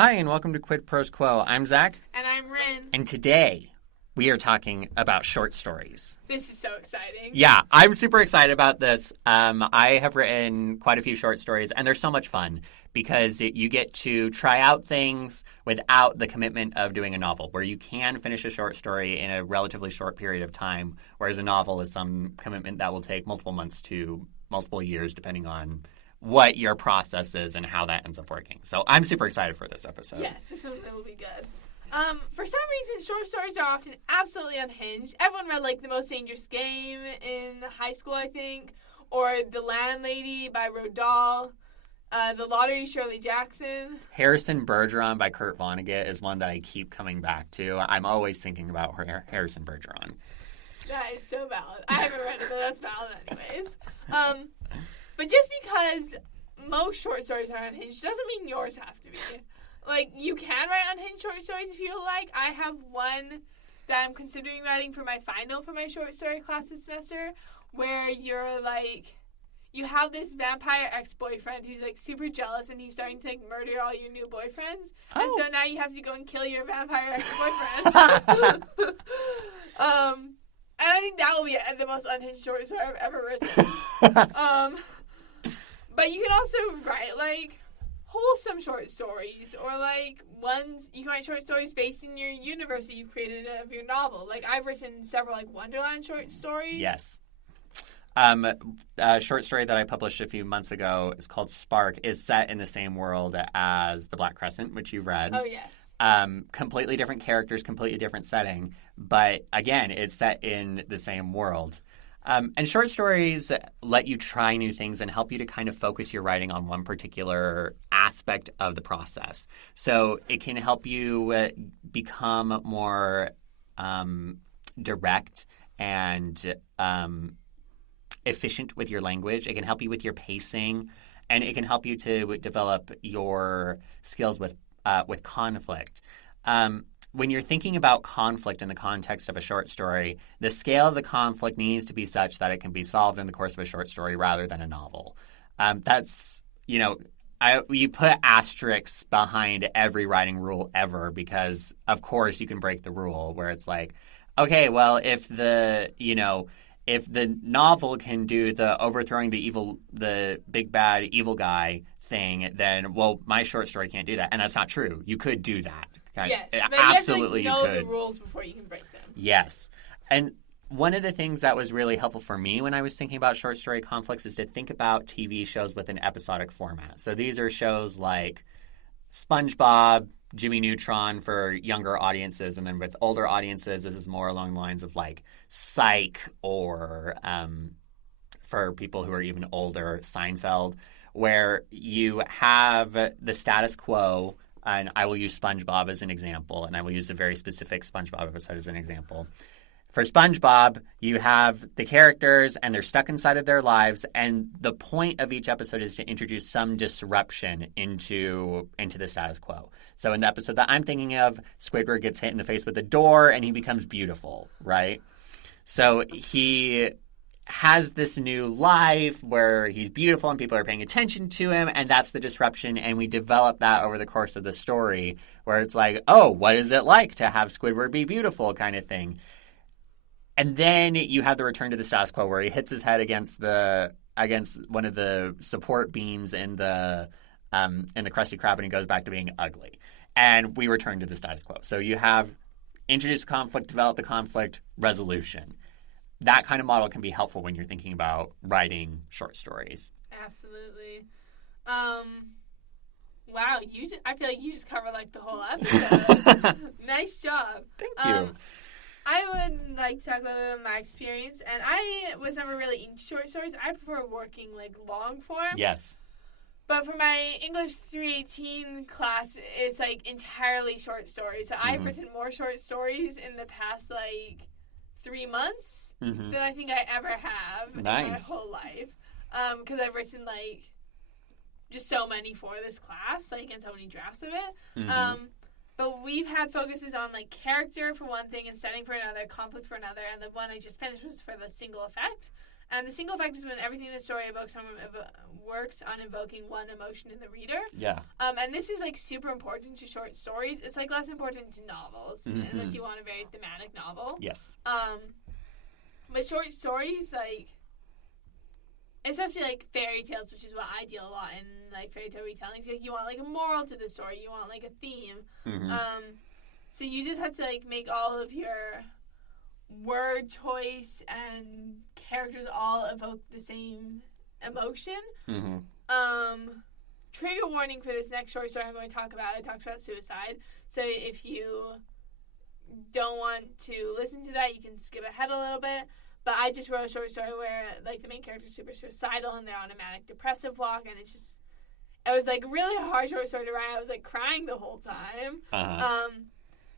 Hi, and welcome to Quid Pros Quo. I'm Zac. And I'm Rin. And today, we are talking about short stories. This is so exciting. Yeah, I'm super excited about this. I have written quite a few short stories, and they're so much fun because you get to try out things without the commitment of doing a novel, where you can finish a short story in a relatively short period of time, whereas a novel is some commitment that will take multiple months to multiple years, depending on what your process is and how that ends up working. So I'm super excited for this episode. Yes, this one will be good. For some reason, short stories are often absolutely unhinged. Everyone read, like, The Most Dangerous Game in high school, I think, or The Landlady by Roald Dahl, The Lottery, Shirley Jackson. Harrison Bergeron by Kurt Vonnegut is one that I keep coming back to. I'm always thinking about Harrison Bergeron. That is so valid. I haven't read it, but that's valid anyways. But just because most short stories are unhinged doesn't mean yours have to be. Like, you can write unhinged short stories if you like. I have one that I'm considering writing for my final for my short story class this semester, where you're like, you have this vampire ex-boyfriend who's like super jealous and he's starting to like murder all your new boyfriends. Oh. And so now you have to go and kill your vampire ex-boyfriend. And I think that will be the most unhinged short story I've ever written. But you can also write, like, wholesome short stories, or, like, ones, you can write short stories based in your universe that you've created of your novel. Like, I've written several, like, Wonderland short stories. Yes. A short story that I published a few months ago is called Spark, is set in the same world as The Black Crescent, which you've read. Oh, yes. Completely different characters, completely different setting, but, again, it's set in the same world. And short stories let you try new things and help you to kind of focus your writing on one particular aspect of the process. So it can help you become more direct and efficient with your language. It can help you with your pacing, and it can help you to develop your skills with conflict. When you're thinking about conflict in the context of a short story, the scale of the conflict needs to be such that it can be solved in the course of a short story rather than a novel. That's, you put asterisks behind every writing rule ever because, of course, you can break the rule where it's like, okay, well, if the novel can do the overthrowing the big bad evil guy thing, then, well, my short story can't do that. And that's not true. You could do that. Yes, but absolutely, you have to, like, know the rules before you can break them. Yes. And one of the things that was really helpful for me when I was thinking about short story conflicts is to think about TV shows with an episodic format. So these are shows like SpongeBob, Jimmy Neutron for younger audiences, and then with older audiences, this is more along the lines of like Psych or for people who are even older, Seinfeld, where you have the status quo. And I will use SpongeBob as an example, and I will use a very specific SpongeBob episode as an example. For SpongeBob, you have the characters, and they're stuck inside of their lives, and the point of each episode is to introduce some disruption into the status quo. So in the episode that I'm thinking of, Squidward gets hit in the face with a door, and he becomes beautiful, right? So he has this new life where he's beautiful and people are paying attention to him, and that's the disruption, and we develop that over the course of the story where it's like, oh, what is it like to have Squidward be beautiful kind of thing. And then you have the return to the status quo where he hits his head against one of the support beams in the Krusty Krab, and he goes back to being ugly. And we return to the status quo. So you have introduce conflict, develop the conflict, resolution. That kind of model can be helpful when you're thinking about writing short stories. Absolutely. Wow, I feel like you just covered like the whole episode. Nice job. Thank you. I would like to talk a little bit about my experience, and I was never really into short stories. I prefer working like long form. Yes. But for my English 318 class, it's like entirely short stories. So I've written more short stories in the past like 3 months than I think I ever have in my whole life. Because I've written, like, just so many for this class, like, and so many drafts of it. But we've had focuses on, like, character for one thing and setting for another, conflict for another, and the one I just finished was for the single effect. And the single effect is when everything in the story works on evoking one emotion in the reader. Yeah. And this is, like, super important to short stories. It's, like, less important to novels, unless you want a very thematic novel. Yes. But short stories, like, especially, like, fairy tales, which is what I deal a lot in, like, fairy tale retellings. Like, you want, like, a moral to the story. You want, like, a theme. So you just have to, like, make all of your word choice and characters all evoke the same emotion. Trigger warning for this next short story I'm going to talk about. It talks about suicide. So if you don't want to listen to that, you can skip ahead a little bit. But I just wrote a short story where, like, the main character's super suicidal and they're on a manic depressive walk, and it was, like, really a hard short story to write. I was, like, crying the whole time.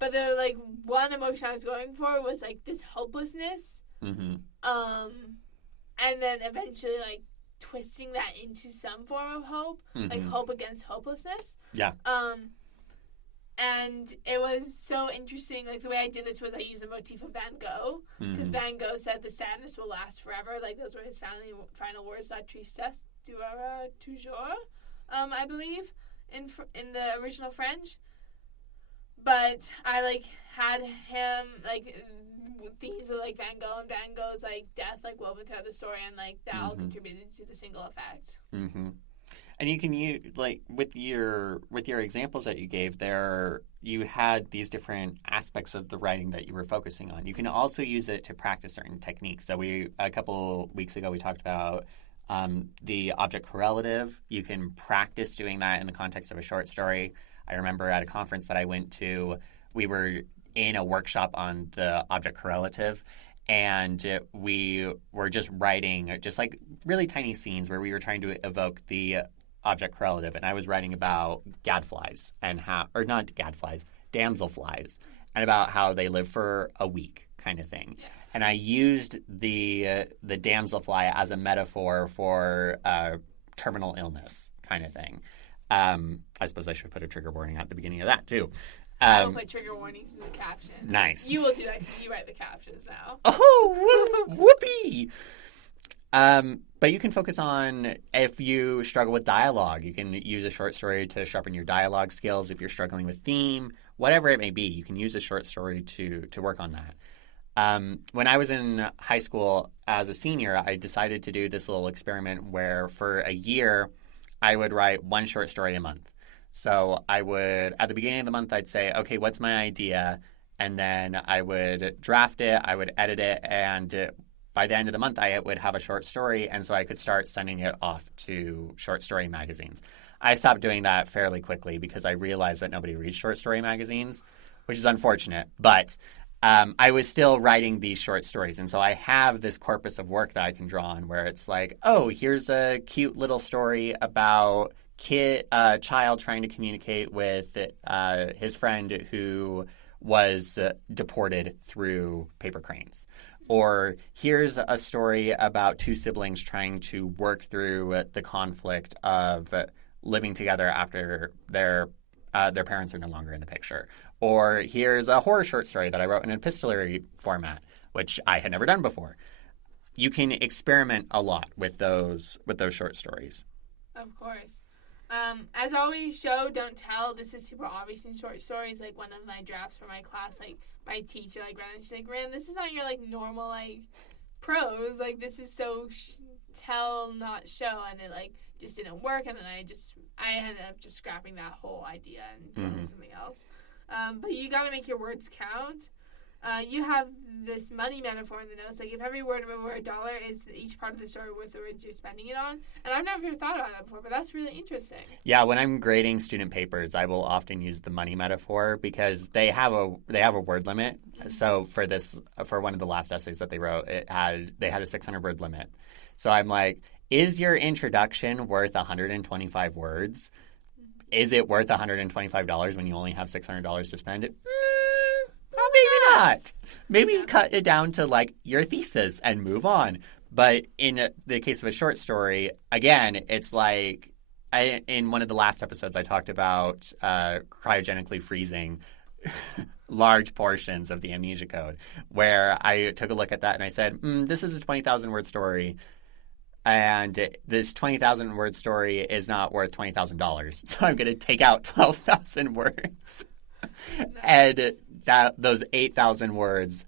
But the, like, one emotion I was going for was, like, this hopelessness. And then eventually, like, twisting that into some form of hope. Like, hope against hopelessness. Yeah. And it was so interesting. Like, the way I did this was I used a motif of Van Gogh. Because Van Gogh said the sadness will last forever. Like, those were his final words, La tristesse durera toujours, I believe, in the original French. But I, like, had him, like, themes of, like, Van Gogh and Van Gogh's, like, death, like, woven throughout the story, and, like, that all contributed to the single effect. And you can use, like, with your examples that you gave there, you had these different aspects of the writing that you were focusing on. You can also use it to practice certain techniques. So a couple weeks ago, we talked about the object correlative. You can practice doing that in the context of a short story. I remember at a conference that I went to, we were in a workshop on the object correlative, and we were just writing just, like, really tiny scenes where we were trying to evoke the object correlative. And I was writing about gadflies and damselflies, and about how they live for a week kind of thing. Yeah. And I used the damselfly as a metaphor for terminal illness kind of thing. I suppose I should put a trigger warning at the beginning of that, too. I will put trigger warnings in the caption. Nice. You will do that because you write the captions now. Oh, whoopee! But you can focus on, if you struggle with dialogue, you can use a short story to sharpen your dialogue skills. If you're struggling with theme, whatever it may be, you can use a short story to work on that. When I was in high school as a senior, I decided to do this little experiment where for a year I would write one short story a month. So I would, at the beginning of the month, I'd say, okay, what's my idea? And then I would draft it, I would edit it, and by the end of the month, I would have a short story, and so I could start sending it off to short story magazines. I stopped doing that fairly quickly because I realized that nobody reads short story magazines, which is unfortunate. But I was still writing these short stories, and so I have this corpus of work that I can draw on where it's like, oh, here's a cute little story about child trying to communicate with his friend who was deported through paper cranes. Or here's a story about two siblings trying to work through the conflict of living together after their parents are no longer in the picture. Or here's a horror short story that I wrote in an epistolary format, which I had never done before. You can experiment a lot with those short stories. Of course. As always, show, don't tell. This is super obvious in short stories. Like, one of my drafts for my class, like, my teacher, like, ran and she's like, Rin, this is not your, like, normal, like, prose. Like, this is so tell, not show. And it, like, just didn't work. And then I ended up just scrapping that whole idea and doing something else. But you got to make your words count. You have this money metaphor in the notes. Like, if every word of a word dollar is each part of the story worth the words you're spending it on. And I've never thought about that before, but that's really interesting. Yeah, when I'm grading student papers, I will often use the money metaphor because they have a word limit. So for one of the last essays that they wrote, they had a 600-word limit. So I'm like, is your introduction worth 125 words? Is it worth $125 when you only have $600 to spend? Maybe not. Maybe you cut it down to, like, your thesis and move on. But in the case of a short story, again, it's like in one of the last episodes I talked about cryogenically freezing large portions of the Amnesia Code, where I took a look at that and I said, this is a 20,000 word story. And this 20,000 word story is not worth $20,000. So I'm going to take out 12,000 words. Nice. And those 8,000 words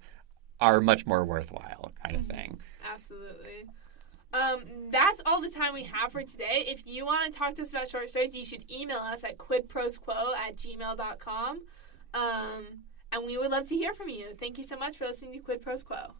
are much more worthwhile kind of thing. Absolutely. That's all the time we have for today. If you want to talk to us about short stories, you should email us at quidprosquo@gmail.com. And we would love to hear from you. Thank you so much for listening to Quid Pros Quo.